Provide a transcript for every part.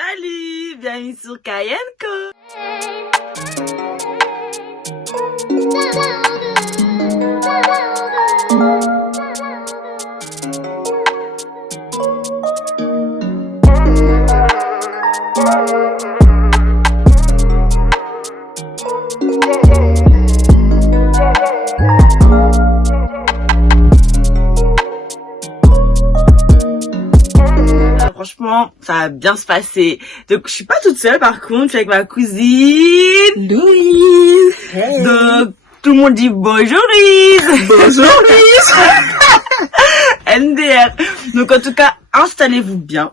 Salut, bienvenue sur Kayenko. Franchement, ça va bien se passer. Donc, je suis pas toute seule, par contre, je suis avec ma cousine Louise. Hey. Donc, tout le monde dit bonjour Louise. Bonjour Louise. NDR. Donc, en tout cas, installez-vous bien.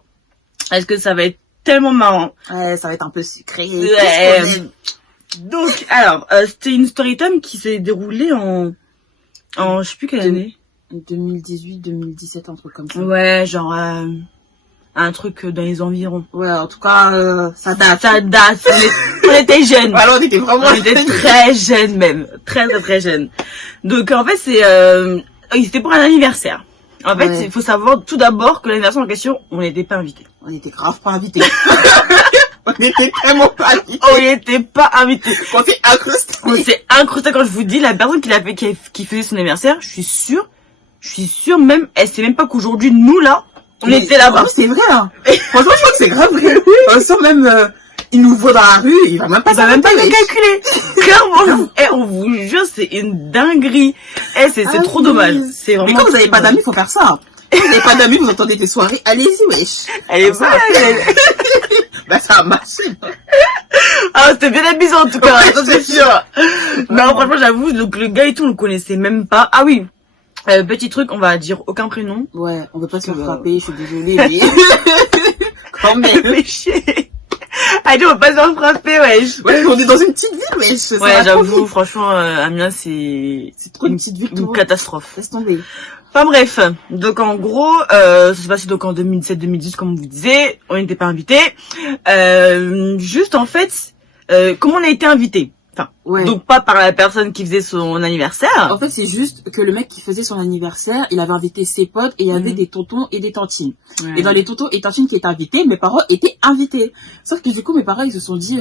Parce que ça va être tellement marrant. Ouais, ça va être un peu sucré. Ouais. Donc, alors, c'était une story time qui s'est déroulée en je sais plus quelle année. 2018, 2017, un truc comme ça. Ouais, genre, un truc dans les environs. Ouais, en tout cas, ça date. Ça date. On était jeunes. Voilà, on était vraiment On était très jeunes même. Très, très, très jeunes. Donc, en fait, c'était pour un anniversaire. En fait, Ouais. il faut savoir tout d'abord que l'anniversaire en question, on n'était pas invités. On était grave pas invités. On était vraiment pas invités. On n'était pas invités. On s'est incrustés. On s'est incrusté quand je vous dis, la personne qui faisait son anniversaire, je suis sûre même, elle sait même pas qu'aujourd'hui, nous là, on était là-bas. C'est vrai, hein. Franchement, je crois que c'est grave vrai. On sent même, il nous voit dans la rue, il va même pas Ça va même pas s'arrêter, le calculer. Clairement, on vous jure, c'est une dinguerie. C'est Ah trop oui. dommage. C'est vraiment. Mais quand vous avez pas d'amis, faut faire ça. Quand vous n'avez pas d'amis, vous entendez des soirées, allez-y, wesh. Elle est Ça, bonne. Bah, ça a marché. Ah, c'était bien amusant en tout cas. Ouais, Ça, c'est sûr. Non, franchement, j'avoue, donc le gars et tout, on le connaissait même pas. Ah oui. Petit truc, on va dire aucun prénom. Ouais, on veut pas se faire Bah. frapper, je suis désolée, mais... Quand même. Mais chier. Allez, on va pas se faire frapper, wesh. Ouais, on est dans une petite ville, wesh. ça Ouais, va trop j'avoue, vite. franchement, Amiens, c'est trop une petite ville, tout. une catastrophe. Laisse tomber. Enfin bref, donc en gros, ça s'est passé donc en 2007-2010 comme on vous disait, on n'était pas invités. Juste en fait, comment on a été invités. Enfin, Ouais. donc pas par la personne qui faisait son anniversaire. En fait, c'est juste que le mec qui faisait son anniversaire, il avait invité ses potes et il y avait des tontons et des tantines. Ouais. Et dans les tontons et tantines qui étaient invités, mes parents étaient invités. Sauf que du coup, mes parents, ils se sont dit,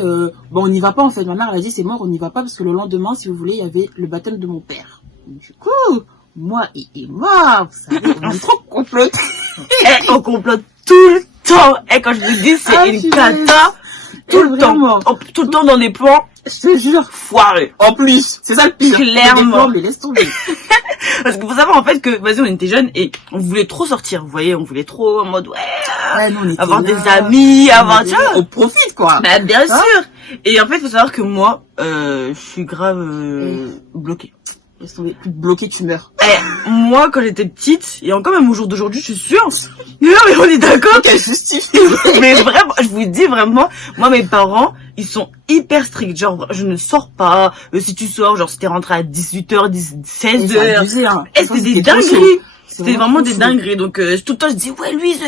bon, on n'y va pas en fait. Ma mère, elle a dit, c'est mort, on n'y va pas parce que le lendemain, si vous voulez, il y avait le baptême de mon père. Du coup, moi et moi, vous savez, on est trop complotés. On complote tout le temps. Et quand je vous dis, c'est Ah, une punaise. cata. Tout Et le vraiment. temps. Tout le temps dans des plans Je te jure. foirés. En plus, c'est ça le pire. Clairement. Des plans, mais laisse tomber. Parce qu'il faut savoir en fait que, vas-y, on était jeunes et on voulait trop sortir. Vous voyez, on voulait trop en mode, ouais, Ouais, nous, on était avoir là, des amis, avoir, tu vois. on profite, quoi. Bah, bien Hein? sûr. Et en fait, il faut savoir que moi, je suis grave bloquée. Laisse tomber. Tu te bloquer, tu meurs. Moi, quand j'étais petite, et encore même au jour d'aujourd'hui, je suis sûre. Non, mais on est d'accord. Qu'elle justifie. Mais vraiment, je vous dis vraiment, moi, mes parents, ils sont hyper stricts. Genre, je ne sors pas. Si tu sors, genre, si t'es rentré à 18h, 16h. Abusé, hein. C'était des trop chaud. dingueries. C'est C'était vraiment trop des chaud. dingueries. Donc, tout le temps, je dis, ouais, Louise,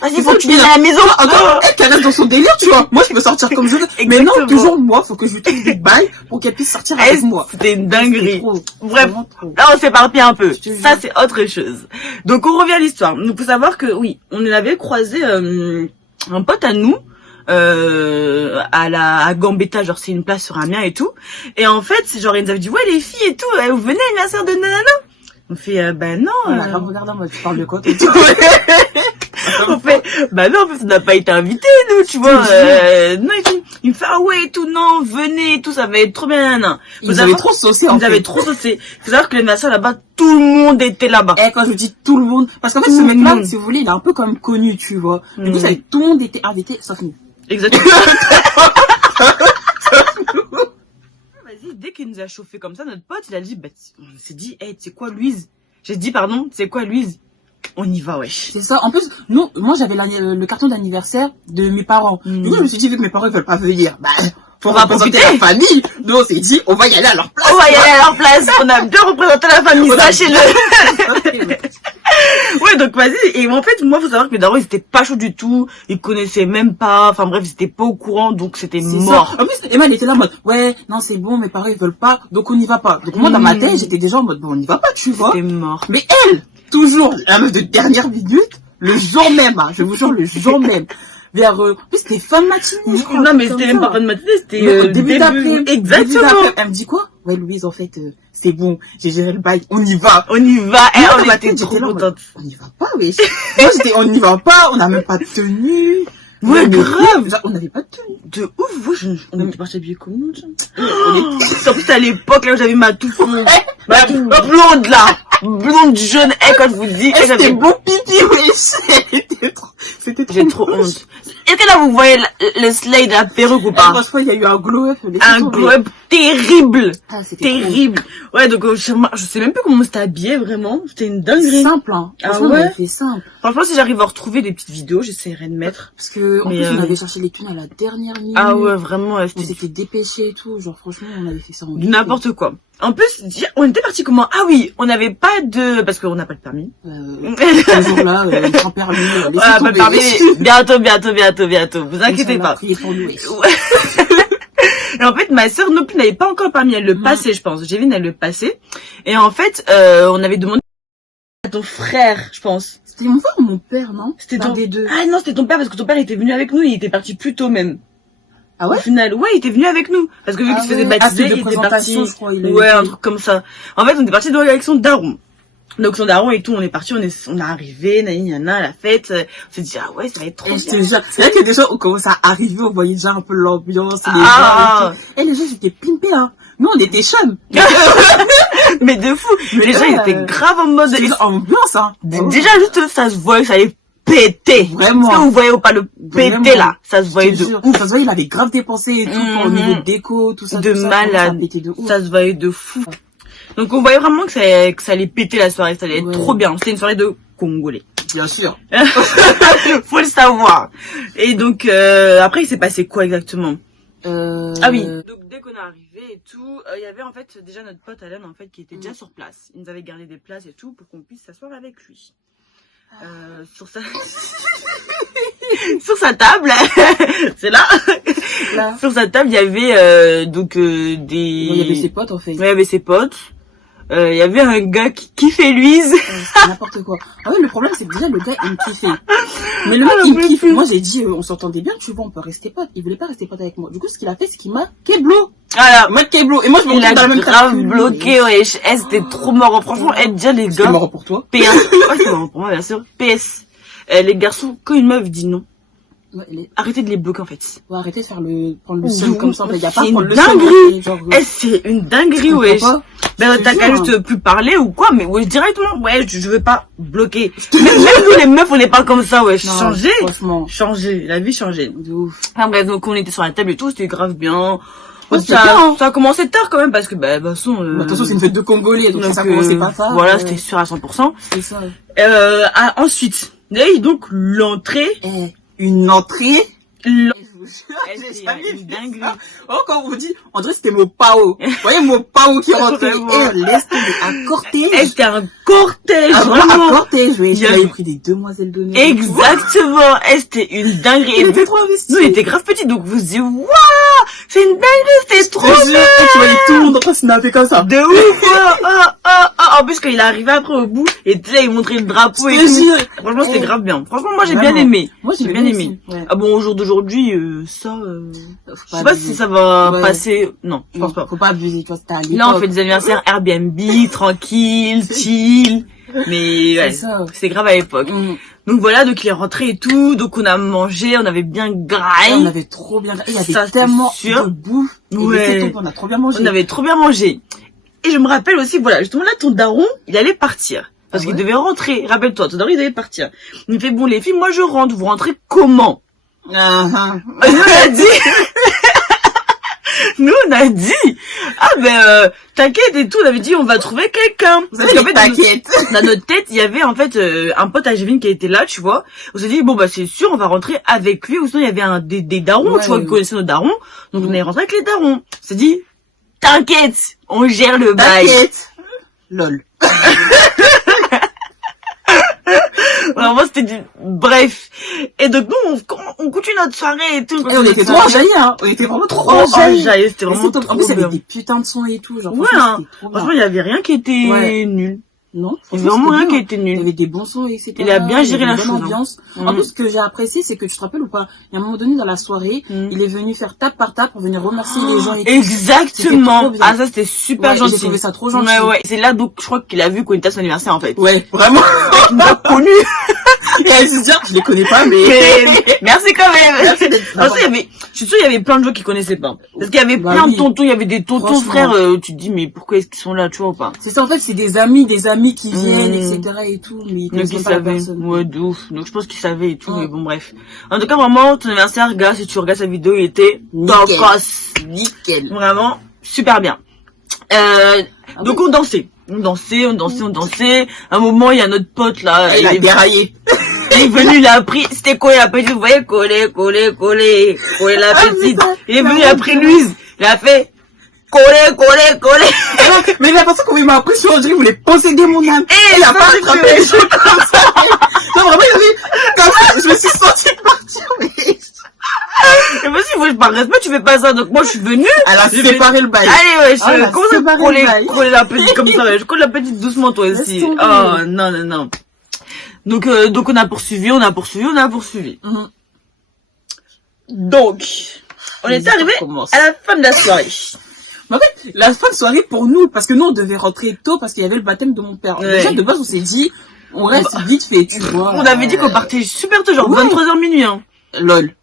vas-y, C'est faut ça, que tu le viennes pire. à la maison. Encore, elle qu'elle reste dans son délire, tu vois. Moi, je peux sortir comme je veux. Mais non, Exactement. toujours moi, faut que je lui trouve des bails pour qu'elle puisse sortir avec moi. C'était une dinguerie. Trop, Bref, vraiment trop. là on s'éparpille un peu. Je te jure. Ça c'est autre chose. Donc on revient à l'histoire. Donc faut savoir que oui, on avait croisé un pote à nous à Gambetta, genre c'est une place sur Amiens et tout. Et en fait, c'est genre ils nous avaient dit ouais les filles et tout, vous venez à l'anniversaire de nanana. On fait bah non. Voilà, regarde, moi, tu parles de quoi, toi? On fait bah non, en fait on n'a pas été invités nous, tu vois. Non il me fait ah ouais et tout, non venez et tout, ça va être trop bien nanana. Ils avaient trop saucé, en Ils fait. avaient trop saucé. Faut savoir que l'anniversaire là-bas, tout le monde était là-bas. Eh, quand je dis tout le monde, parce qu'en fait, Tout ce le mec-là, monde. si vous voulez, il est un peu comme connu, tu vois. Du coup, Mm. ça fait que tout le monde était invité, sauf nous. Exactement. Vas-y, dès qu'il nous a chauffé comme ça, notre pote, il a dit, bah, on s'est dit, hey, tu sais quoi, Louise? J'ai dit, pardon, tu sais quoi, Louise? On y va, wesh. C'est ça. En plus, nous, moi, j'avais le carton d'anniversaire de mes parents. Mm. Du coup, je me suis dit, vu que mes parents, ils veulent pas venir, bah, pour On va représenter profiter. la famille, nous, on s'est dit, on va y aller à leur place. On va y aller à leur place. On a bien représenté la famille, On a sachez-le. Ouais, donc vas-y. Et en fait, moi, faut savoir que mes darons, ils étaient pas chauds du tout. Ils connaissaient même pas. Enfin bref, ils étaient pas au courant, donc c'était C'est mort. ça. En plus, Emma, elle était là en mode, ouais, non, c'est bon, mes parents, ils veulent pas, donc on n'y va pas. Donc moi, dans ma tête, j'étais déjà en mode, bon, on n'y va pas, tu vois. C'était mort. Mais elle, toujours, la meuf de dernière minute, le jour même, hein, je vous jure, le jour même, vers, en plus, c'était fin de matinée, je crois. Non, mais c'était même pas fin de matinée, c'était début d'après. Exactement. Elle me dit quoi? Ouais, Louise, en fait, c'est bon, j'ai géré le bail, on y va. On y va, et Moi, on dans ma était tête, trop j'étais là, contente. On y va pas, oui. Moi, j'étais, on y va pas, on n'a même pas de tenue. Ouais, grave. Genre, on n'avait pas de tenue. De ouf, ouais, on était partis habillés comme nous, en plus, à l'époque, là, où j'avais ma touffe, ma touffe blonde, là. Blonde, jaune, quand je vous dis, C'était beau pipi, oui. C'était trop. J'ai trop honte. Est-ce que là, vous voyez le slide de la perruque ou pas? Franchement, il y a eu un glow-up. Un glow-up terrible. Ah, c'était terrible. Ouais, donc, je sais même plus comment on s'était habillé, vraiment. C'était une dinguerie. Simple, hein. Ah Franchement, ouais? on avait fait simple. Franchement, si j'arrive à retrouver des petites vidéos, j'essaierai de mettre. Parce que, en Mais, plus, on avait cherché les thunes à la dernière minute. Ah ouais, vraiment, On c'était s'était dépêché et tout. Genre, franchement, on avait fait ça en n'importe quoi. En plus, on était parti comment? Ah oui, on n'avait pas de... Parce qu'on n'a pas de permis. Ce jour-là, sans permis, laissez Voilà, pas tomber. de permis. Bientôt. Vous inquiétez pas. Priez pour nous, wesh. Ouais. Et en fait, ma sœur non plus n'avait pas encore le permis. Elle le passait, je pense. Jévine, elle le passait. Et en fait, on avait demandé à ton frère, je pense. C'était mon frère ou mon père, non? C'était un ton... des deux. Ah non, c'était ton père parce que ton père était venu avec nous. Il était parti plus tôt même. Ah ouais? Au final, ouais, il était venu avec nous. Parce que vu qu'il se faisait baptiser, il était parti. Je crois, il Ouais, un truc comme ça. En fait, on était parti avec son daron. Donc son daron et tout, on est parti, on est arrivé, nana, à la fête. On s'est dit, ah ouais, ça va être trop bien. C'est vrai qu'il y a des gens, on commence à arriver, on voyait déjà un peu l'ambiance, les gens Ah. et tout. Et les gens, j'étais pimpés, hein. Nous, on était chum. Mais de fou. Mais Les gens, ils étaient grave en mode... C'était ambiance, hein. Déjà, juste, ça se voyait que ça allait péter. Vraiment. Est-ce que vous voyez ou pas le Vraiment. péter, là? Ça se voyait de ouf. ouf. Ça se voyait, il avait grave dépensé et tout, au niveau de déco, tout ça. De tout ça, malade. Ça pétait de ouf. Ça se voyait de fou. Donc, on voyait vraiment que ça allait péter la soirée. Ça allait être trop bien. C'était une soirée de Congolais. Bien sûr. Faut le savoir. Et donc, après, il s'est passé quoi exactement? Ah oui. Donc, dès qu'on est arrivé et tout, il y avait en fait déjà notre pote Alain en fait qui était déjà sur place. Il nous avait gardé des places et tout pour qu'on puisse s'asseoir avec lui. Sur sa sur sa table, c'est là. Sur sa table, il y avait donc des. Il y avait ses potes en fait. Ouais, il y avait ses potes. Il y avait un gars qui kiffait Louise. C'est n'importe quoi. Ah ouais, le problème c'est que déjà le gars il me kiffait. Mais le mec il me kiffe. Moi j'ai dit on s'entendait bien, tu vois, on peut rester potes. Il voulait pas rester potes avec moi. Du coup ce qu'il a fait c'est qu'il m'a keblo. Voilà. M'a keblo. Et moi je me retrouve dans la même grave bloqué, ouais. C'était trop marrant. Franchement, déjà les gars. C'est marrant pour toi. PS. Ouais, c'est marrant pour moi, bien sûr. PS. Les garçons, quand une meuf dit non, ouais, arrêtez de les bloquer en fait. Ouais, arrêtez de prendre le seum comme ça. En fait, y a pas c'est prendre une le seum. dinguerie. C'est une dinguerie, ouais. Ben, t'as qu'à juste plus parler ou quoi, mais ouais, directement, ouais, je veux pas bloquer. Même nous, les meufs, on n'est pas comme ça, ouais. Changer. Franchement. Changer. La vie changer. De ouf. Enfin bref, donc on était sur la table et tout, c'était grave bien. Ouais, ça a commencé tard quand même parce que, bah, de toute façon, c'est une fête de Congolais, donc ça commençait pas ça. Voilà, c'était sûr à 100%. C'est ça. Ensuite, donc, l'entrée. Une entrée. C'est une dinguerie. Oh, quand on vous dit, on dirait que c'était mon pao. Vous voyez mon pao qui rentrait et laisse un cortège. C'était un cortège. Un cortège, oui. J'avais pris des demoiselles d'honneur. Exactement. C'était une dinguerie. Il était trop investi. Nous, il était grave petit, donc vous vous dites, waouh, c'est une dinguerie, c'était trop bien. Et tu voyais tout le monde en train de snapper comme ça. De ouf. En plus, quand il est arrivé après au bout, et tu sais, il montrait le drapeau et tout. Franchement, c'était grave bien. Franchement, moi, j'ai bien aimé. Moi, j'ai bien aimé. Ah bon, au jour d'aujourd'hui, ça, je sais pas si ça va passer. Non, je pense pas. Faut pas abuser, tu vois, c'était à l'époque. Là, on fait des anniversaires Airbnb, tranquille, chill. Mais ouais, c'est grave à l'époque. Donc voilà, donc il est rentré et tout, donc on a mangé, on avait bien graillé. On avait trop bien graillé, il y avait tellement de bouffe. Ouais. On a trop bien mangé. On avait trop bien mangé. Et je me rappelle aussi, voilà, justement là, ton daron, il allait partir. Parce qu'il devait rentrer. Rappelle-toi, ton daron, il devait partir. Il me fait, bon les filles, moi je rentre, vous rentrez comment? Nous on a dit, ah ben t'inquiète et tout, on avait dit on va trouver quelqu'un. Parce qu'en fait, t'inquiète. Dans notre tête, il y avait en fait un pote à Jévine qui était là, tu vois. On s'est dit bon bah c'est sûr, on va rentrer avec lui. Ou sinon il y avait des darons, tu vois, qui connaissaient nos darons. Donc on est rentré avec les darons. On s'est dit t'inquiète, on gère le bail. T'inquiète. Lol. Vraiment c'était du bref. Et donc nous on continue notre soirée et tout. Et on était trop enjaillés, hein. On était vraiment trop enjaillés. C'était vraiment trop en plus, il y bien. avait des putains de sons et tout, genre. Ouais, hein. Franchement, il y avait rien qui était nul. Non. Il y avait vraiment rien qui était Il y nul. avait des bons sons, etc. Il a bien géré la bonne chose. ambiance. Hein. En plus, ce que j'ai apprécié, c'est que tu te rappelles ou pas, il y a un moment donné dans la soirée, il est venu faire tape par tape pour venir remercier les gens. Et Exactement. Ah, ça, c'était super gentil. J'ai trouvé ça trop gentil. Ouais. C'est là, donc, je crois qu'il a vu qu'on était à son anniversaire, en fait. Ouais, vraiment. Il m'a connu. Et elle se dit, je les connais pas, mais... Merci quand même. Parce qu'il y avait, je suis sûre, il y avait plein de gens qui connaissaient pas. Parce qu'il y avait plein de tontons, il y avait des tontons frères, tu te dis, mais pourquoi est-ce qu'ils sont là, tu vois ou pas? C'est ça, en fait, c'est des amis qui viennent, etc. et tout, mais ils connaissent pas la personne. Ouais, de ouf. Donc, je pense qu'ils savaient et tout, mais bon, bref. En tout cas, vraiment, ton anniversaire, gars, si tu regardes sa vidéo, il était nickel. Vraiment, super bien. Donc, on dansait. On dansait. À un moment, il y a notre pote, là. Il a déraillé. Il est venu, il a pris, c'était quoi la petite, vous voyez, coller la petite. Il est venu, il a pris Louise. Il a fait, coller. Mais la façon comment il m'a appris sur Audrey, il voulait posséder mon âme. Et il a pas attrapé les choses comme ça. Non, vraiment, il a dit, comme ça, je me suis sentie partir, Et moi, si je parle respect, tu fais pas ça. Donc, moi, je suis venue. Elle a séparé le bail. Allez, je commence à coller la petite comme ça, je colle la petite doucement, toi aussi. Oh, non. Donc on a poursuivi. Donc, on est arrivé à la fin de la soirée. Mais en fait, la fin de soirée pour nous, parce que nous, on devait rentrer tôt parce qu'il y avait le baptême de mon père. Ouais. Déjà, de base, on s'est dit, on reste vite fait, tu vois. On avait dit qu'on partait super tôt, genre 23h minuit, hein. Lol.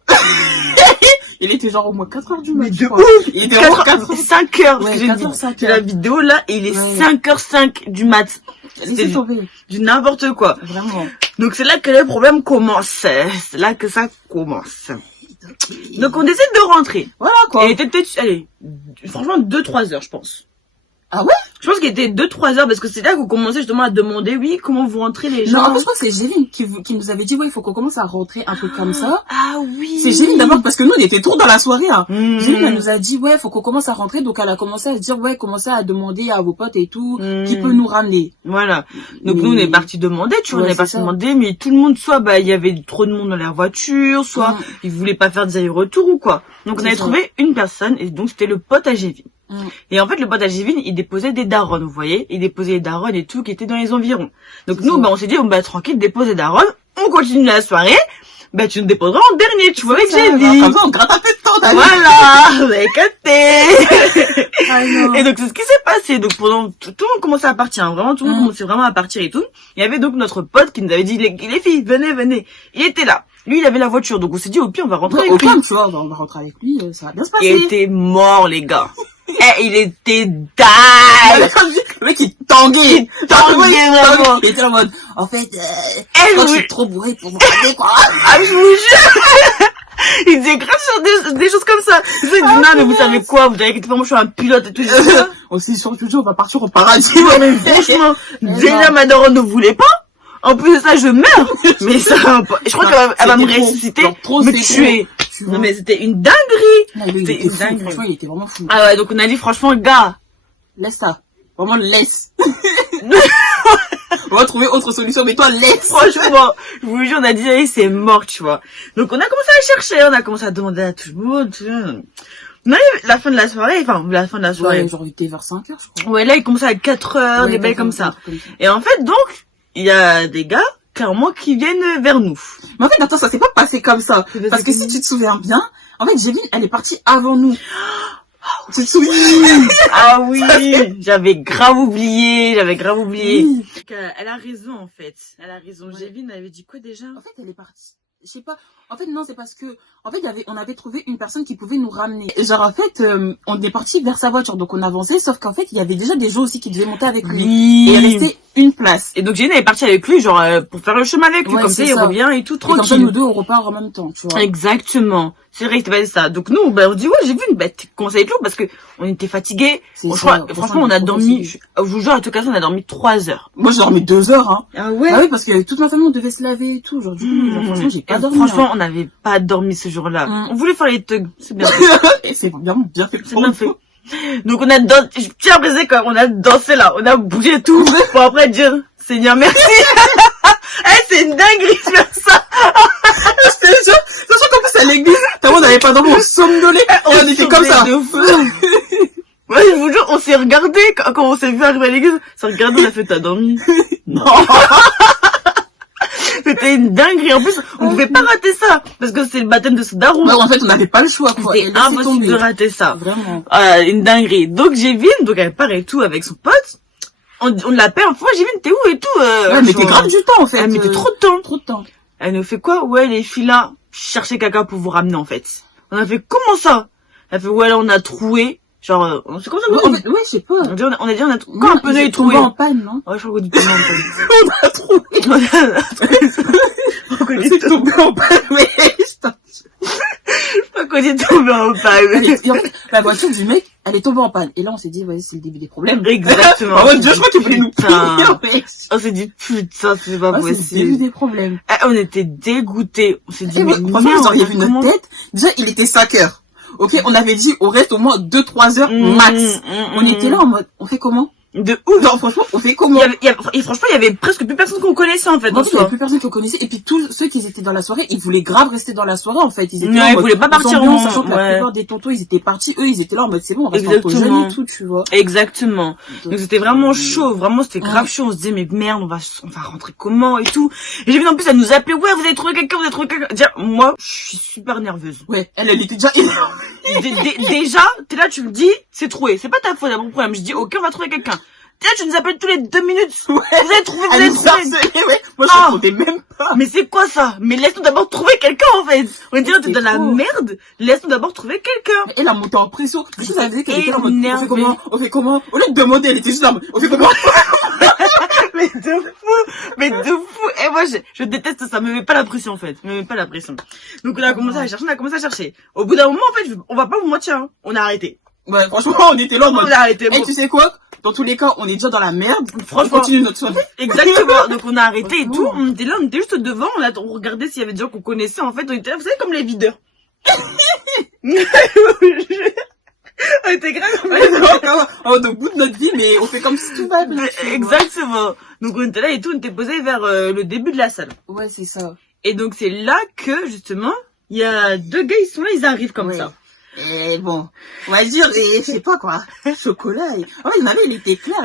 Il était genre au moins 4h du matin. Il était vraiment 5h, ouais, j'ai la vidéo là, et il est 5h05 du mat. C'était du n'importe quoi. Vraiment. Donc c'est là que le problème commence. C'est là que ça commence. Donc on décide de rentrer. Voilà quoi. Et il était peut-être, allez, franchement 2-3 heures je pense. Ah ouais? Je pense qu'il était 2-3 heures parce que c'est là qu'on commençait justement à demander, oui, comment vous rentrez les gens. Non, en fait, je pense que c'est Géline qui nous avait dit, ouais, il faut qu'on commence à rentrer un peu comme ça. Ah oui. C'est Géline d'abord parce que nous, on était trop dans la soirée, hein. Géline, elle nous a dit, ouais, faut qu'on commence à rentrer. Donc, elle a commencé à se dire, ouais, commencez à demander à vos potes et tout, qui peut nous ramener. Voilà. Donc, nous, on est parti demander, tu vois, on est parti demander, mais tout le monde, soit, il y avait trop de monde dans la voiture, soit, ils voulaient pas faire des allers-retours ou quoi. Donc, on avait trouvé une personne, et donc, c'était le pote à Gévin. Et en fait, le pote à Gévin, il déposait des darons, vous voyez. Il déposait des darons et tout qui étaient dans les environs. Donc nous, on s'est dit, tranquille, dépose des darons, on continue la soirée. Tu nous déposeras en dernier, tu vois, avec Gévin. Comme ça, on gratte un peu de temps, voilà, vous avez capté. Et donc, c'est ce qui s'est passé. Donc, pendant, tout le monde commençait à partir, hein. Vraiment, tout le monde commençait vraiment à partir et tout. Il y avait donc notre pote qui nous avait dit, les filles, venez. Il était là. Lui, il avait la voiture. Donc, on s'est dit, au pire, on va rentrer avec lui. Tu vois, on va rentrer avec lui, ça va bien se passer. Il était mort, les gars. Il était dingue. Le mec, il tanguait. Vraiment. Il était en mode, en fait, je suis trop bourré pour me rappeler, quoi. Ah, je vous jure. Il disait grave sur des choses comme ça. Il disait, non, mais vous savez quoi, vous avez pas, moi, je suis un pilote et tout. Aussi, sur toujours, on va partir au paradis. Mais franchement, déjà, ma daronne ne voulait pas. En plus de ça, je meurs. Mais ça, je crois qu'elle va me ressusciter, me tuer. Non, mais c'était une dinguerie. C'était une dinguerie. Franchement, il était vraiment fou. Ah ouais, donc on a dit, franchement, gars. Laisse ça. Vraiment, laisse. On va trouver autre solution, mais toi, laisse. Franchement, je vous jure, on a dit, allez, c'est mort, tu vois. Donc, on a commencé à chercher, on a commencé à demander à tout le monde, tu vois. On arrive la fin de la soirée, Ouais, genre, il était vers 5h, je crois. Ouais, là, il commençait à 4h, des bails comme ça. Et en fait, donc, il y a des gars, clairement, qui viennent vers nous. Mais en fait, attends, ça s'est pas passé comme ça. Parce que si tu te souviens bien, en fait, Gévin, elle est partie avant nous. Tu te souviens? Ah oui, j'avais grave oublié. Oui. Elle a raison, en fait. Elle a raison. Ouais. Gévin avait dit quoi déjà? En fait, elle est partie. Je sais pas. En fait, non, c'est parce que, en fait, on avait trouvé une personne qui pouvait nous ramener. Genre, en fait, on est parti vers sa voiture, donc on avançait, sauf qu'en fait, il y avait déjà des gens aussi qui devaient monter avec lui. Oui. Et il restait une place. Et donc, Gévin est partie avec lui, genre, pour faire le chemin avec lui, comme ça, il revient et tout, tranquille. Et comme ça, nous deux, on repart en même temps, tu vois. Exactement. C'est vrai que c'était pas ça. Donc, nous, on dit, ouais, Gévin, commence à être lourd parce que on était fatigués. Franchement, on a dormi, je vous jure, à tout cas, on a dormi 3 heures. Moi, j'ai dormi 2 heures, hein. Ah ouais? Ah oui, parce que toute ma famille, on devait se laver et tout. Aujourd'hui, franchement, j'ai pas dormi. Franchement, on n'avait pas dormi ce jour-là. On voulait faire les thugs. C'est bien fait. Et c'est bien fait. C'est bien fait. Donc, on a dansé, je tiens à préciser qu'on a dansé là. On a bougé tout pour après dire, Seigneur, merci. C'est une dinguerie de faire ça. Sachant qu'en plus, à l'église, on n'avait pas dormi, on somnolait. On était comme ça. Ouais, je vous jure, on s'est regardé quand on s'est vu arriver à l'église. On s'est regardé, on a fait, t'as dormi? Non. C'était une dinguerie. En plus, on pouvait pas rater ça. Parce que c'est le baptême de ce daron. Bah, en fait, on n'avait pas le choix, quoi. C'était impossible de rater ça. Vraiment. Une dinguerie. Donc, Jévin, donc elle part et tout avec son pote. On l'appelle, enfin, Jévin, t'es où et tout, ouais, elle mettait grave du temps, en fait. Elle mettait trop de temps. Trop de temps. Elle nous fait quoi? Ouais, les filles là, cherchez quelqu'un pour vous ramener, en fait. On a fait, comment ça? Elle fait, ouais, là, on a troué. Genre, c'est comme ça, ouais, je sais pas. on a dit, on a trouvé. Quand un pneu est trouvé. en panne, non? Ouais, je crois qu'on dit pneu en panne. On a trouvé. C'est tombé en panne, mais je crois qu'on est tombé en panne. Et en fait, la voiture du mec, elle est tombée en panne. Et là, on s'est dit, ouais, c'est le début des problèmes. Exactement. En mode, je crois qu'il voulait nous punir, mec. On s'est dit, putain, c'est pas possible. C'est le début des problèmes. On était dégoûtés. On s'est dit, mais franchement, vous auriez vu notre tête. Déjà, il était 5 heures. Ok, on avait dit, on reste au moins 2-3 heures max. On était là en mode, on fait comment? De ouf. Non, franchement, on fait comment? Et franchement, il y avait presque plus personne qu'on connaissait, en fait. Non, il y avait plus personne qu'on connaissait. Et puis, tous ceux qui étaient dans la soirée, ils voulaient grave rester dans la soirée, en fait. Ils étaient là, ils voulaient pas partir en sachant que la plupart des tontons, ils étaient partis. Eux, ils étaient là en mode, c'est bon, on reste entre jeunes et tout, tu vois. Exactement. Donc, c'était vraiment chaud. Vraiment, c'était grave chaud. On se disait, mais merde, on va rentrer comment et tout. Et j'ai vu, en plus, elle nous appelait, ouais, vous avez trouvé quelqu'un, vous avez trouvé quelqu'un. Déjà, moi, je suis super nerveuse. Ouais, elle était déjà énervée. Déjà, t'es là, tu me dis, c'est trouvé. C'est pas ta faute, d'abord, problème. Je dis, ok, on va trouver quelqu'un. Tiens, tu nous appelles tous les 2 minutes. Ouais. Vous avez trouvé, vous avez trouvé. Ouais. Moi, je comptais même pas. Mais c'est quoi ça? Mais laisse-nous d'abord trouver quelqu'un, en fait. On est là, t'es dans la merde. Laisse-nous d'abord trouver quelqu'un. Elle a monté en pression. Du coup, ça veut dire qu'elle était là en mode, on fait comment? Au lieu de demander, elle était juste là en mode, on fait comment? Mais de fou. Et moi, je déteste ça. Me met pas la pression, en fait. Me met pas la pression. Donc, on a commencé à chercher, Au bout d'un moment, en fait, on va pas vous mentir, hein. On a arrêté. Ouais, franchement, on était là en mode, on a arrêté. Et tu sais quoi? Dans tous les cas, on est déjà dans la merde. Franchement, on continue notre soirée. Exactement. Donc, on a arrêté et tout. On était là, on était juste devant. On regardait s'il y avait des gens qu'on connaissait. En fait, on était là, vous savez, comme les videurs. On était grave. Au bout de notre vie, mais on fait comme si tout va bien. Exactement. Donc, on était là et tout. On était posé vers le début de la salle. Ouais, c'est ça. Et donc, c'est là que, justement, il y a 2 gars, ils sont là, ils arrivent comme ça. Et bon, on va dire, je sais pas quoi, chocolat. Oh, il y en avait, il était clair.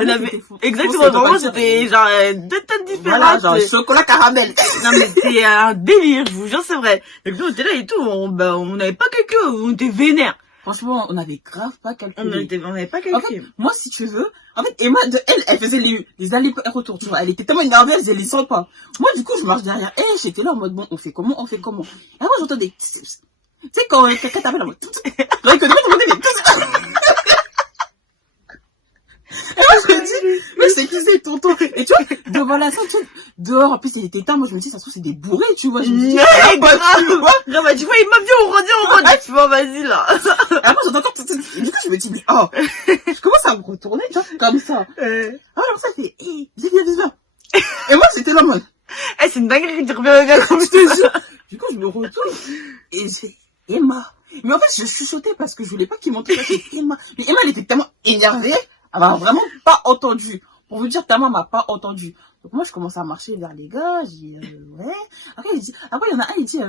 Exactement, vraiment, c'était genre 2 tonnes différentes. Voilà, genre chocolat caramel. Non, mais c'était un délire, je vous jure, c'est vrai. Donc nous, on était là et tout, on n'avait pas quelqu'un, on était vénère. Franchement, on avait grave pas calculé. On n'avait pas calculé. En fait, moi, si tu veux, en fait, Emma, elle faisait les allers-retours, tu vois. Elle était tellement énervée, elle faisait les 100 pas. Moi, du coup, je marche derrière. Et j'étais là en mode, bon, on fait comment? Et moi, j'entends des... Tu sais, quand quelqu'un t'appelle en mode... Et moi, je me dis, mais c'est qui c'est tonton? Et tu vois, devant la salle, tu vois, dehors, en plus, il était tard, moi, je me dis, ça se trouve, c'est des bourrés, tu vois. Je me dis, grave. Non, bah, tu vois, il m'a dit, on redit. Tu vois, vas-y, là. Et moi, j'entends encore, et du coup, je me dis, mais, oh, je commence à me retourner, tu vois, comme ça. Alors, ça fait, viens. Et moi, j'étais là, en mode. C'est une dinguerie de dire bien, comme je te dis. Du coup, je me retourne, et je fais, Emma. Mais en fait, je chuchotais parce que je voulais pas qu'il monte là, c'est Emma. Mais Emma, elle était tellement énervée, elle m'a vraiment pas entendu. Pour vous dire, tellement elle m'a pas entendu. Donc moi, je commence à marcher vers les gars, j'ai dit, ouais. Après, il y en a un, il dit,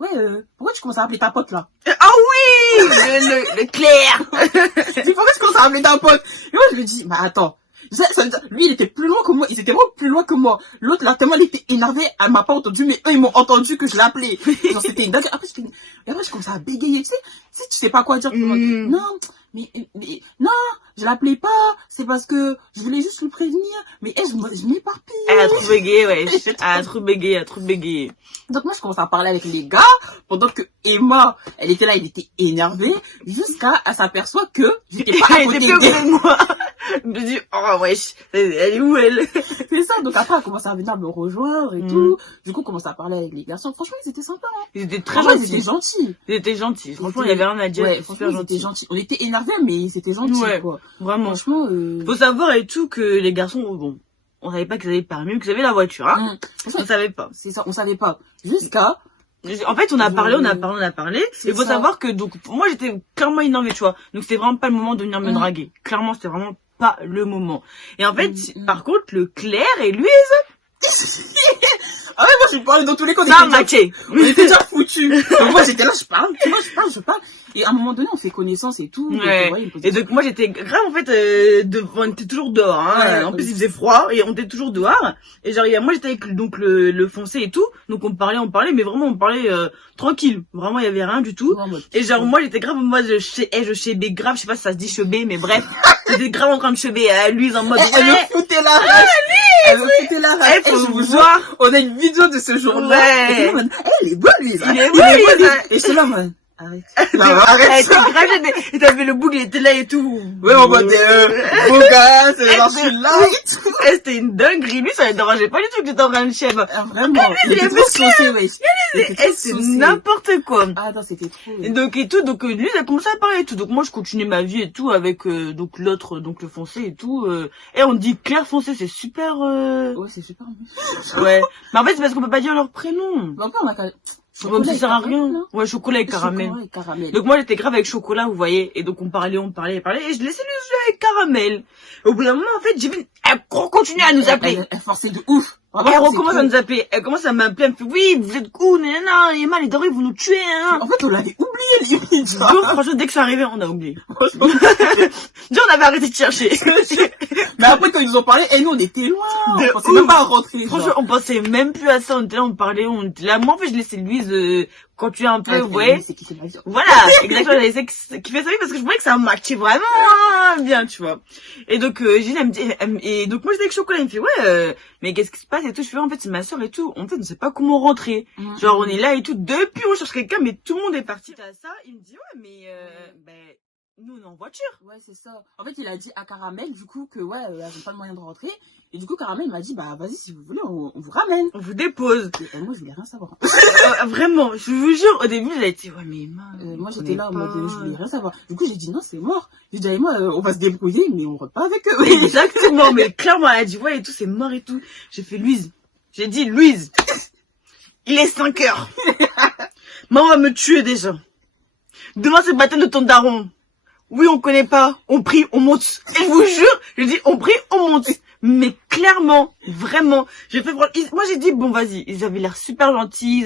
ouais, pourquoi tu commences à appeler ta pote, là? Ah oui! le clair! C'est pourquoi tu commences à appeler ta pote? Et moi, je lui dis, bah attends. Lui, il était plus loin que moi. Ils étaient vraiment plus loin que moi. L'autre, là, tellement il était énervé, elle m'a pas entendu, mais eux, ils m'ont entendu que je l'appelais. Genre, c'était une dingue. Après, je commençais à bégayer, tu sais pas quoi dire. Non, mais, non, je l'appelais pas. C'est parce que je voulais juste le prévenir. Mais, je m'éparpille. Elle a trop bégayé, ouais. Elle a trop bégayé. Donc, moi, je commence à parler avec les gars, pendant que Emma, elle était là, elle était énervée, jusqu'à, elle s'aperçoit que j'étais pas à côté de moi. Je me dis, oh, wesh, elle est où, elle? C'est ça. Donc, après, elle commence à venir me rejoindre et tout. Du coup, on commence à parler avec les garçons. Franchement, ils étaient sympas, hein. Ils étaient très gentils. Ils étaient gentils. Franchement, il y avait rien à dire. Ouais, franchement, ils étaient gentils. On était énervés, mais ils étaient gentils, quoi. Vraiment. Franchement, faut savoir et tout que les garçons, bon, on savait pas qu'ils avaient le permis, qu'ils avaient la voiture, hein. On savait pas. C'est ça, on savait pas. Jusqu'à... En fait, on a parlé. Il faut savoir que, donc, moi, j'étais clairement énervée, tu vois. Donc, c'était vraiment pas le moment de venir me draguer. Clairement, c'était vraiment pas le moment. Et en fait, par contre, le Claire et Louise. Ah ouais, moi, je lui parlais dans tous les cas. Ça matché. On était déjà foutus. Donc, moi, j'étais là, je parle, tu vois, je parle. Et à un moment donné, on fait connaissance et tout. Ouais. Donc, ouais, Et donc, moi, j'étais grave, en fait, on était toujours dehors, hein. Ouais, En plus, il faisait froid, et on était toujours dehors. Et genre, moi, j'étais avec, donc, le foncé et tout. Donc, on parlait, mais vraiment, on parlait, tranquille. Vraiment, il y avait rien du tout. Et genre, moi, j'étais grave en mode, je chébais grave, je sais pas si ça se dit chébé, mais bref. J'étais grave en train de cheber à lui, en mode, elle me foutait la rage. Elle me foutait la rage. Eh, faut vous voir. On a une vidéo de ce jour-là. Ouais. Elle est bonne, lui. Il est bon, lui. Et je suis là, man. Arrête. Non, arrête. Et t'avais le boucle, il était là et tout. Ouais, en mode, beau gars, genre, je suis là et tout. C'était une dinguerie. Lui, ça ne dérangeait pas du tout que j'étais en train de chèvre. Vraiment. Il était trop saucé, wesh. C'est n'importe quoi. Ah non, c'était trop. Et donc, lui, il a commencé à parler et tout. Donc, moi, je continuais ma vie et tout avec, donc, l'autre, donc, le foncé et tout. Et on dit Claire Foncé, c'est super, Ouais, c'est super. Ouais. Mais en fait, c'est parce qu'on peut pas dire leur prénom. Mais après, on a qu'à... Chocolat, ça sert à rien. Ouais, chocolat et caramel. Donc moi j'étais grave avec chocolat, vous voyez. Et donc on parlait. Et je laissais le jeu avec caramel. Et au bout d'un moment, en fait, j'ai vu, elle continue à nous appeler. Elle forçait de ouf. Elle recommence à nous appeler. Elle commence à m'appeler. Elle me fait, oui, vous êtes cool, nanana, il est mal, les dorés, vous nous tuez, hein. En fait, on l'avait oublié, limite. Franchement, dès que ça arrivait, on a oublié. Franchement. On avait arrêté de chercher. Mais après, quand ils nous ont parlé, nous, on était loin. On pensait même pas à rentrer. Franchement, on pensait même plus à ça. On était là, on parlait, on était là. Moi, en fait, je laissais Louise, continuer un peu, vous voyez. Voilà, exactement, je laissais kiffer sa vie parce que je voyais que ça matchait vraiment bien, tu vois. Et donc, Gilles, elle me dit, et donc, moi, j'étais avec Chocolat, il me fait, ouais, mais qu'est-ce qui se passe et tout. Je fais, en fait, c'est ma soeur et tout. En fait, on ne sait pas comment rentrer. Genre, on est là et tout. Depuis, on cherche quelqu'un, mais tout le monde est parti. À ça, il me dit, ouais, mais, nous, on est en voiture. Ouais, c'est ça. En fait, il a dit à Caramel, du coup, que ouais, elles n'ont pas de moyen de rentrer. Et du coup, Caramel m'a dit, bah, vas-y, si vous voulez, on vous ramène. On vous dépose. Et moi, je voulais rien savoir. Vraiment, je vous jure, au début, elle a été, ouais, mais moi, j'étais là en mode, je voulais rien savoir. Du coup, j'ai dit, non, c'est mort. J'ai dit, allez, moi, on va se débrouiller, mais on rentre pas avec eux. Exactement, mais clairement, elle a dit, ouais, et tout, c'est mort et tout. J'ai fait, Louise. J'ai dit, Louise, il est 5 heures. Maman va me tuer déjà. Demain, c'est le baptême de ton daron. Oui, on connaît pas. On prie, on monte. Et je vous jure, je dis, on prie, on monte. Mais clairement, vraiment, moi j'ai dit, bon, vas-y, ils avaient l'air super gentils,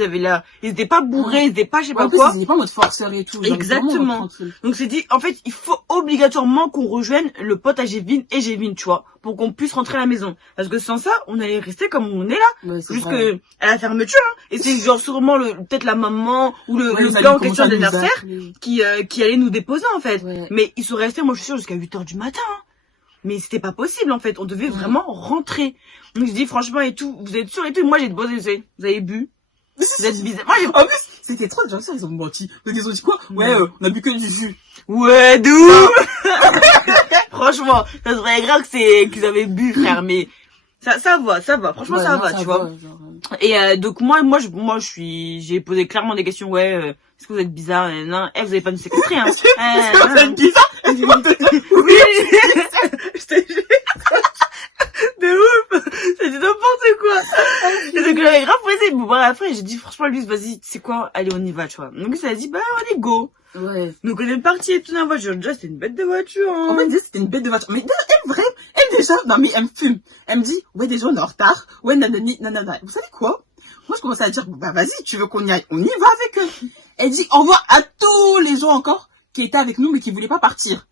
ils étaient pas bourrés, ils étaient pas, je sais pas quoi. Ils étaient pas en mode forceur et tout. Exactement. Donc c'est dit, en fait, il faut obligatoirement qu'on rejoigne le pote à Gévin et Gévin, tu vois, pour qu'on puisse rentrer à la maison. Parce que sans ça, on allait rester comme on est là. Ouais, juste que, à la fermeture, hein. Et c'est genre sûrement peut-être la maman ou le gars en question d'anniversaire qui allait nous déposer, en fait. Ouais. Mais ils sont restés, moi je suis sûre, jusqu'à 8 heures du matin, hein. Mais c'était pas possible, en fait. On devait vraiment rentrer. Donc, je dis, franchement, et tout, vous êtes sûr et tout. Moi, j'ai posé, vous avez bu. Vous êtes bizarre. Moi, en plus, c'était trop, genre, ça, ils ont menti. Ils ont dit quoi? Ouais, on a bu que du jus. Ouais, d'où? Franchement, ça serait grave qu'ils avaient bu, frère, mais ça va. Franchement, ouais, ça va, tu vois. Et, donc, moi, j'ai posé clairement des questions, ouais, est-ce que vous êtes bizarre? Non, vous avez pas nous séquestrer, hein. Vous êtes bizarre? Oui, je te jure. De ouf. C'était n'importe quoi. Et donc, j'avais grave pressé. Bon, après, j'ai dit, franchement, Louise, vas-y, tu sais quoi? Allez, on y va, tu vois. Donc, ça a dit, bah, on est go. Ouais. Donc, on est parti et tout dans la voiture. Déjà, c'était une bête de voiture, hein. En fait, c'était une bête de voiture. Mais, elle, déjà, non, mais elle me fume. Elle me dit, ouais, déjà, on est en retard. Ouais, nanani, nanana. Vous savez quoi? Moi, je commençais à dire, bah, vas-y, tu veux qu'on y aille? On y va avec eux. Elle dit, au revoir à tous les gens encore qui étaient avec nous, mais qui voulaient pas partir.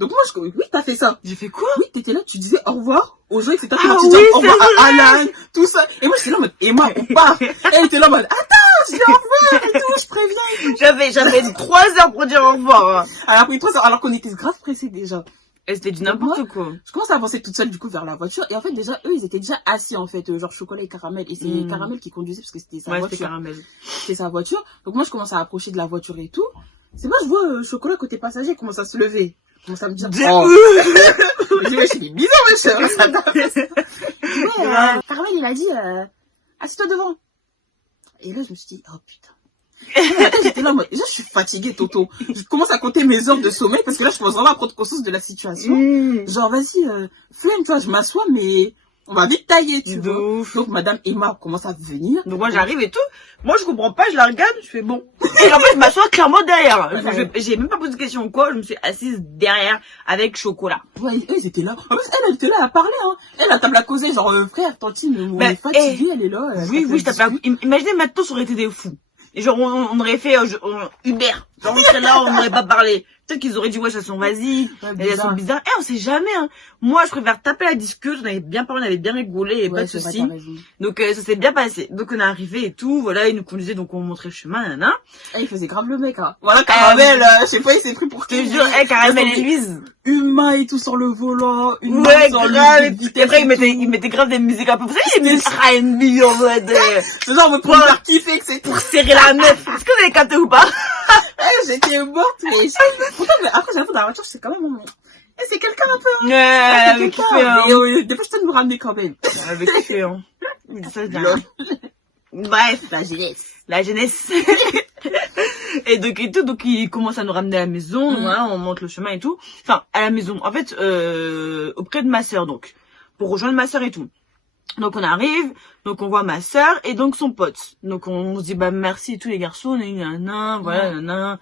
Donc moi, oui, t'as fait ça. J'ai fait quoi? Oui, t'étais là, tu disais au revoir aux gens, etc. Ah oui, au revoir à Alan, tout ça. Et moi, j'étais là en mode, et moi, on part. Elle était là en mode, attends, je dis au revoir et tout, je préviens. J'avais 3 heures pour dire au revoir. Elle a pris 3 heures, alors qu'on était grave pressés déjà. Et c'était du n'importe quoi. Je commence à avancer toute seule, du coup, vers la voiture. Et en fait, déjà, eux, ils étaient déjà assis, en fait, genre chocolat et caramel. Et c'est caramel qui conduisait parce que c'était sa voiture. C'était caramel. C'était sa voiture. Donc moi, je commence à approcher de la voiture et tout. C'est moi, je vois chocolat côté passager commence à se lever. Commence à me dire, je dis, ouais, je suis bizarre, mais ça Caramel, il a dit, assieds-toi devant. Et là, je me suis dit, oh putain. J'étais là en mode, déjà, je suis fatiguée, Toto. Je commence à compter mes heures de sommeil parce que là, je commence vraiment à prendre conscience de la situation. Genre, vas-y, flemme, tu vois, je m'assois, mais On va vite tailler, tu De vois. ouf. Donc, madame Emma commence à venir. Donc moi j'arrive et tout. Moi je comprends pas, je la regarde, je fais bon. Et en fait je m'assois clairement derrière. J'ai même pas posé de question ou quoi, je me suis assise derrière avec chocolat. Ouais, ils étaient là. En plus, elle était là à parler, hein. Elle, à table à causer, genre, frère, tantine, on est fatigué, elle est là. Oui, je tape imaginez maintenant ça aurait été des fous. Et genre on aurait fait Uber. Genre on serait là, on n'aurait pas parlé. Peut-être qu'ils auraient dit ouais ça sont vas-y. Elles sont bizarres. On sait jamais. Hein. Moi je préfère taper la discute. On avait bien parlé, on avait bien rigolé et pas de soucis. Donc ça s'est bien passé. Donc on est arrivé et tout. Voilà, ils nous conduisaient donc on montrait le chemin. Nana. Il faisait grave le mec. Hein. Voilà Caramel. Je sais pas il s'est pris pour qui. Je te jure, Caramel et Louise. Humain et tout sur le volant. Ouais grave. Et après il mettait grave des musiques un peu. Vous savez des musiques R&B en mode. C'est genre pour faire kiffer que c'est pour serrer la meuf. Est-ce que vous avez capté ou pas? J'étais morte, mais pourtant, mais après, j'avoue, dans la voiture, c'est quand même, c'est quelqu'un un peu, hein. Ouais, avec kiffé, hein. Mais, des fois, je peux nous ramener quand même. Avec kiffé, hein. Ça, bref. La jeunesse. Et tout, donc, il commence à nous ramener à la maison, voilà, on monte le chemin et tout. Enfin, à la maison. En fait, auprès de ma sœur, donc. Pour rejoindre ma sœur et tout. Donc on arrive, donc on voit ma sœur et donc son pote. Donc on se dit bah merci tous les garçons, voilà,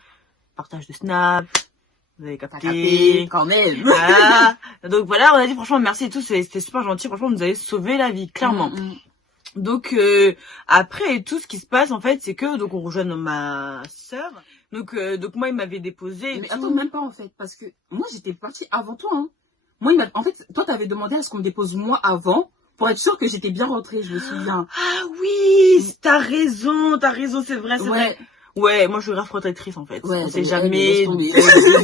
partage de snap, vous avez capté quand même. Voilà. Donc voilà, on a dit franchement merci et tout, c'était super gentil, franchement vous nous avez sauvé la vie, clairement. Donc après et tout ce qui se passe en fait, c'est que donc on rejoint ma sœur. Donc moi il m'avait déposé. Mais attends même pas en fait, parce que moi j'étais partie avant toi. Hein. Moi en fait toi t'avais demandé à ce qu'on me dépose moi avant. Pour être sûr que j'étais bien rentrée, je me souviens. Ah oui, t'as raison, c'est vrai, c'est vrai. Ouais, moi je suis grave protectrice en fait. Ouais, on sait jamais des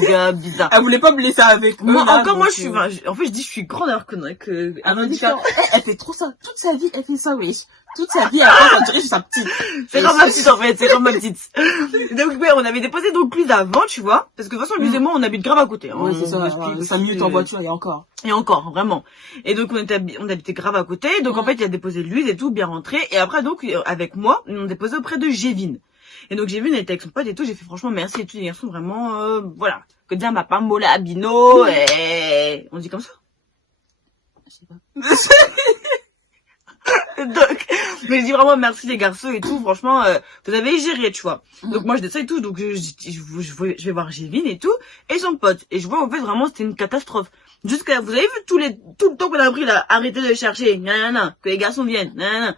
gars bizarres. Elle voulait pas me laisser avec moi. Là, encore moi je suis, en fait je dis je suis grande alors que elle fait trop ça. Toute sa vie elle fait ça, oui. Toute sa vie elle pense on dirait que je suis sa petite. C'est comme ma petite en fait, c'est comme ma petite. Donc ouais, on avait déposé donc lui avant, tu vois, parce que de toute façon lui et moi on habite grave à côté. Ouais, c'est ça. 5 minutes en voiture et encore. Et encore, vraiment. Et donc on habitait grave à côté, donc en fait il a déposé lui et tout, bien rentré. Et après donc avec moi, on déposé auprès de Gévin. Et donc j'ai vu, elle était avec son pote et tout, j'ai fait franchement merci et tout, les garçons vraiment, voilà. Que dire ma pas mola abino, et... on dit comme ça? Je sais pas. Donc, mais je dis vraiment merci les garçons et tout, franchement, vous avez géré, tu vois. Donc moi je descends et tout, donc je vais voir Gévin et tout, et son pote. Et je vois en fait vraiment c'était une catastrophe. Jusqu'à, vous avez vu tout le temps qu'on a pris là, arrêtez de chercher, que les garçons viennent,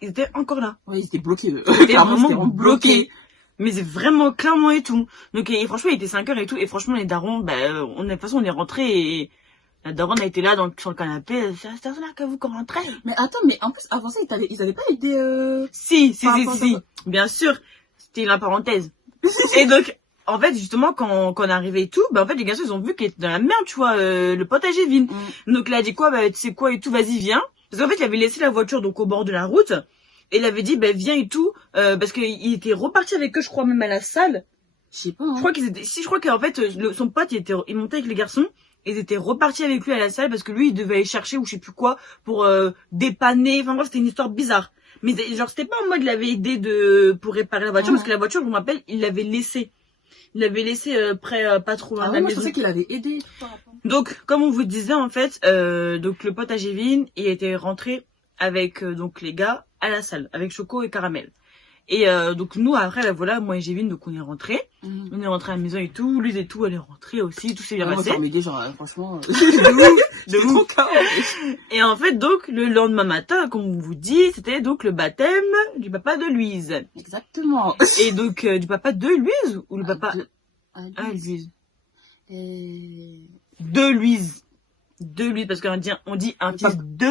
ils étaient encore là. Ouais, ils étaient bloqués. Ils étaient vraiment bloqués. Mais c'est vraiment clairement et tout. Donc, et franchement, il était 5 heures et tout. Et franchement, les darons, de toute façon, on est rentrés et la daronne a été là sur le canapé. C'est à ce là que vous rentrez. Mais attends, mais en plus, avant ça, ils avaient pas été, Si. Bien sûr. C'était la parenthèse. Et donc, en fait, justement, quand on est arrivé et tout, en fait, les garçons, ils ont vu qu'il était dans la merde, tu vois, le pote à Gévin. Donc, il a dit quoi, tu sais quoi et tout, vas-y, viens. Parce qu'en fait, il avait laissé la voiture donc au bord de la route et il avait dit viens et tout parce qu'il était reparti avec eux, je crois même à la salle. Je sais pas. Hein. Je crois qu'en fait son pote il montait avec les garçons, et ils étaient repartis avec lui à la salle parce que lui il devait aller chercher ou je sais plus quoi pour dépanner. Enfin bref, c'était une histoire bizarre. Mais genre c'était pas en mode il avait aidé pour réparer la voiture parce que la voiture, je me rappelle, il l'avait laissée. Il l'avait laissé près pas trop loin de la maison. Je pensais qu'il avait aidé. Donc, comme on vous disait, en fait, donc le pote à Gévin, il était rentré avec donc les gars à la salle, avec Choco et Caramel. Et donc nous, après, voilà, moi et Gévin, donc on est rentrés. On est rentrés à la maison et tout. Lui et tout, elle est rentrée aussi. Tout s'est bien passé. Moi, ça genre, franchement, de ouf. Et en fait, donc, le lendemain matin, comme on vous dit, c'était donc le baptême du papa de Louise. Exactement. Et donc, du papa de Louise ou le papa... Louise. De Louise. De Louise, parce qu'on dit un fils de...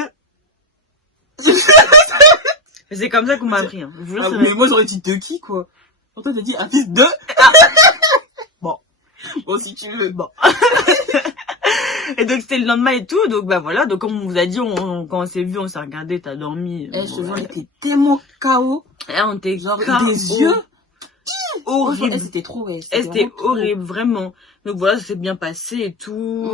C'est comme ça qu'on m'a appris. Hein. Mais moi j'aurais dit de qui quoi. Pourtant t'as dit un fils de... Bon, si tu veux. Bon. Et donc c'était le lendemain et tout, donc voilà, donc comme on vous a dit, quand on s'est vu, on s'est regardé, t'as dormi. Je te jure, on était tellement KO. On était genre des yeux. Horrible. C'était trop, c'était horrible, vraiment. Donc voilà, ça s'est bien passé et tout.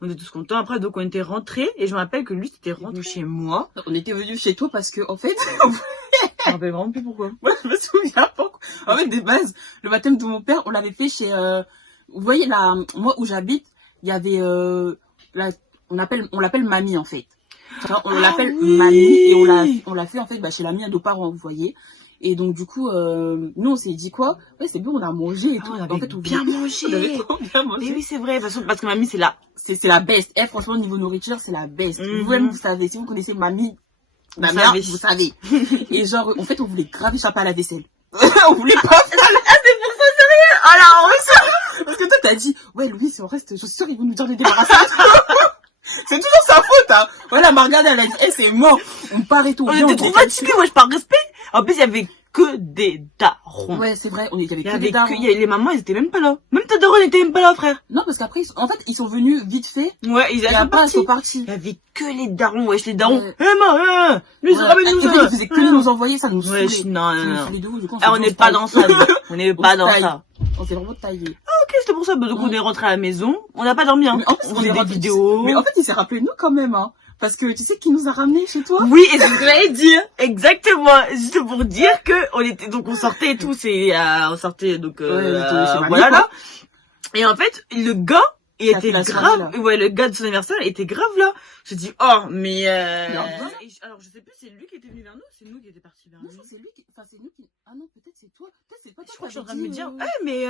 On était tous contents. Après, donc on était rentrés. Et je me rappelle que lui, c'était rentré chez moi. On était venus chez toi parce que, en fait... je me rappelle vraiment plus pourquoi. Moi, je me souviens pourquoi. En fait, des bases, le baptême de mon père, on l'avait fait chez... Vous voyez, là, moi où j'habite, il y avait... on l'appelle mamie, en fait. Enfin, on l'appelle mamie et on l'a fait en fait chez l'amie à nos parents, vous voyez. Et donc du coup, nous on s'est dit quoi? Ouais, c'est bien, on a mangé et tout. On avait en fait, bien mangé. On avait trop bien mangé. Mais oui, c'est vrai, parce que mamie, c'est là. C'est la best. Eh, franchement, niveau nourriture, c'est la best. Vous-même, vous savez, si vous connaissez mamie, ma mère, vous savez. Et genre, en fait, on voulait grave échapper à la vaisselle. On voulait pas faire la... Ah, c'est pour ça, sérieux? Oh là, on ressort. Parce que toi, t'as dit, ouais, Louis, si on reste, je suis sûre, ils vont nous dire de débarrasser. C'est toujours sa faute, hein. Voilà, Margade, elle a dit, eh, c'est mort. On part et tout. On était trop fatigués, moi, je par respect. En plus, il y avait que des darons. Ouais, c'est vrai, il y avait que des darons. Les mamans, elles étaient même pas là. Même ta daronne n'était même pas là, frère. Non, parce qu'après, en fait, ils sont venus vite fait. Ouais, ils sont partis. Il y avait que les darons, wesh, les darons. Ouais. Lui, ramène-nous ça. Ils faisaient que nous envoyer, ça nous saoulait. Wesh, non. On n'est pas dans ça. On n'est pas dans ça. On s'est vraiment taillé. Ok, c'était pour ça. Donc, on est rentré à la maison. On n'a pas dormi, hein. On faisait des vidéos. Mais en fait, il s'est rappelé de nous quand même, hein. Parce que tu sais qui nous a ramenés chez toi? Oui, et c'est ce que j'allais dire. Exactement. Juste pour dire que on sortait et tout, on sortait, donc, voilà, là. Et en fait, le gars, il était grave, ouais, le gars de son anniversaire était grave là. Je dis, oh, mais alors, je sais plus, c'est lui qui était venu vers nous, c'est nous qui étions partis vers lui. Non, c'est lui qui, c'est nous qui, ah non, peut-être c'est toi. Peut-être c'est pas toi. Je crois que je suis en train de me dire, mais,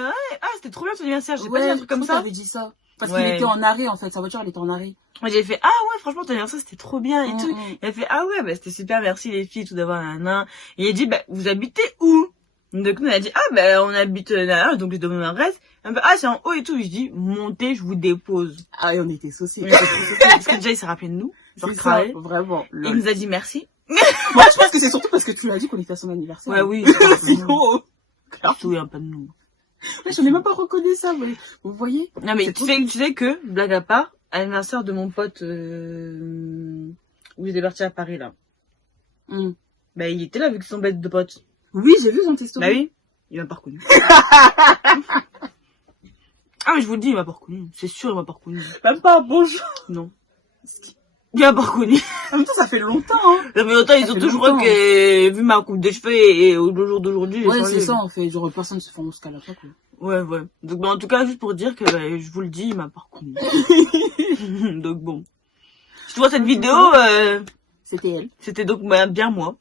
c'était trop bien son anniversaire, j'ai pas dit un truc comme ça. T'avais dit ça. Parce qu'il était en arrêt, en fait, sa voiture, elle était en arrêt. Moi, j'ai fait, ah ouais, franchement, ton anniversaire, c'était trop bien, et tout. Il a fait, ah ouais, bah, c'était super, merci les filles, tout d'avoir un nain. Et il a dit, bah, vous habitez où? Donc, nous, on a dit, ah, bah, on habite là, donc, je donne mon adresse. Elle me fait, ah, c'est en haut et tout. Je dis, montez, je vous dépose. Ah, et on était saucés. Parce que déjà, il s'est rappelé de nous. C'est ça, vraiment. Il nous a dit merci. Moi, je pense que c'est surtout parce que tu lui as dit qu'on était à son anniversaire. Ouais, oui. Sinon, surtout, un peu de nous. Je n'ai même pas reconnu ça, vous voyez? Non, mais tu sais que, blague à part, à l'anniversaire de mon pote, où j'étais partie à Paris, là. Bah, il était là avec son bête de pote. Oui, j'ai vu son testo. Bah oui, il m'a pas reconnu. Ah, mais je vous le dis, il m'a pas reconnu. C'est sûr, il m'a pas reconnu. Même pas un bonjour. Non. Il m'a pas reconnu. En même temps, ça fait longtemps, hein. Ça fait longtemps, ils ont toujours cru que, vu ma coupe de cheveux et au jour d'aujourd'hui, ouais, c'est ça, en fait. Genre, personne se fait en Oscar là, quoi. Ouais. Donc, bah, en tout cas, juste pour dire que, bah, je vous le dis, il m'a pas reconnu. Donc, bon. Je vois cette vidéo, c'était elle. C'était donc, bien moi.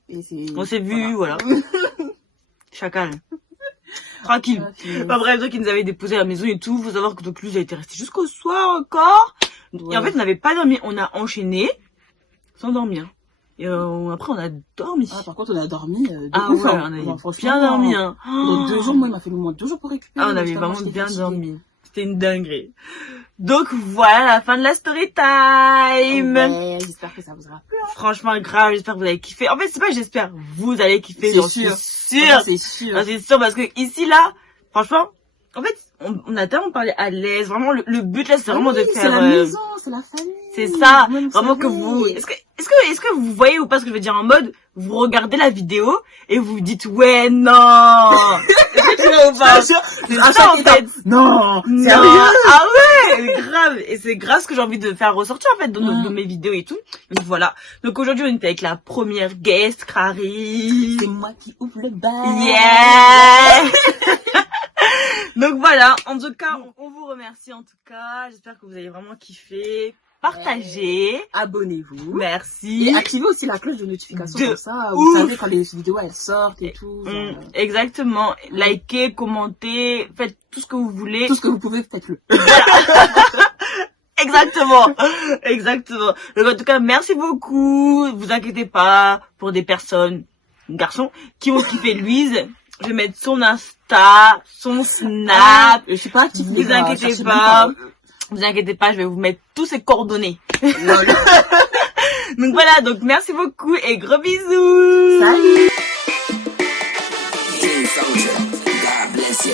On s'est vu, voilà. Chacal. Tranquille. Enfin, bref, donc, ils nous avaient déposé à la maison et tout. Faut savoir que, donc, lui, j'ai été resté jusqu'au soir encore. Ouais. Et en fait, on n'avait pas dormi. On a enchaîné sans dormir. Et après, on a dormi. Ah, par contre, on a dormi. Ouais, on a bien dormi. Hein. Dans 2 jours, moi, il m'a fait au moins 2 jours pour récupérer. Ah, on avait vraiment bien dormi. C'était une dinguerie. Donc, voilà la fin de la story time. Ouais, j'espère que ça vous aura plu. Hein. Franchement, grave, j'espère que vous allez kiffer. En fait, c'est pas j'espère, vous allez kiffer. J'en suis sûre. C'est sûr. C'est sûr, parce que ici, là, franchement, en fait, on a tellement parlé à l'aise. Vraiment, le but là, c'est vraiment de faire. C'est la maison, c'est la famille. C'est ça. Vraiment que vous. Est-ce que vous voyez ou pas ce que je veux dire en mode, vous regardez la vidéo et vous dites ouais non. Est-ce que tu vois ou pas? C'est ça en fait. Non. Sérieux? Ah ouais, grave. Et c'est grave ce que j'ai envie de faire ressortir en fait de mes vidéos et tout. Donc voilà. Donc aujourd'hui on était avec la première guest, Crary. C'est moi qui ouvre le bar. Yeah. Donc voilà, en tout cas, on vous remercie en tout cas. J'espère que vous avez vraiment kiffé. Partagez. Abonnez-vous. Merci. Et activez aussi la cloche de notification comme ça. Vous savez quand les vidéos elles sortent et tout. Exactement. Likez, commentez, faites tout ce que vous voulez. Tout ce que vous pouvez, faites-le. Exactement. Donc en tout cas, merci beaucoup. Vous inquiétez pas pour des personnes, garçons, qui ont kiffé Louise. Je vais mettre son Insta, son Snap. Je suis pas active. Vous inquiétez pas. Vous inquiétez pas, je vais vous mettre tous ces coordonnées. Donc voilà, donc merci beaucoup et gros bisous. Salut. King Soldier, God bless you.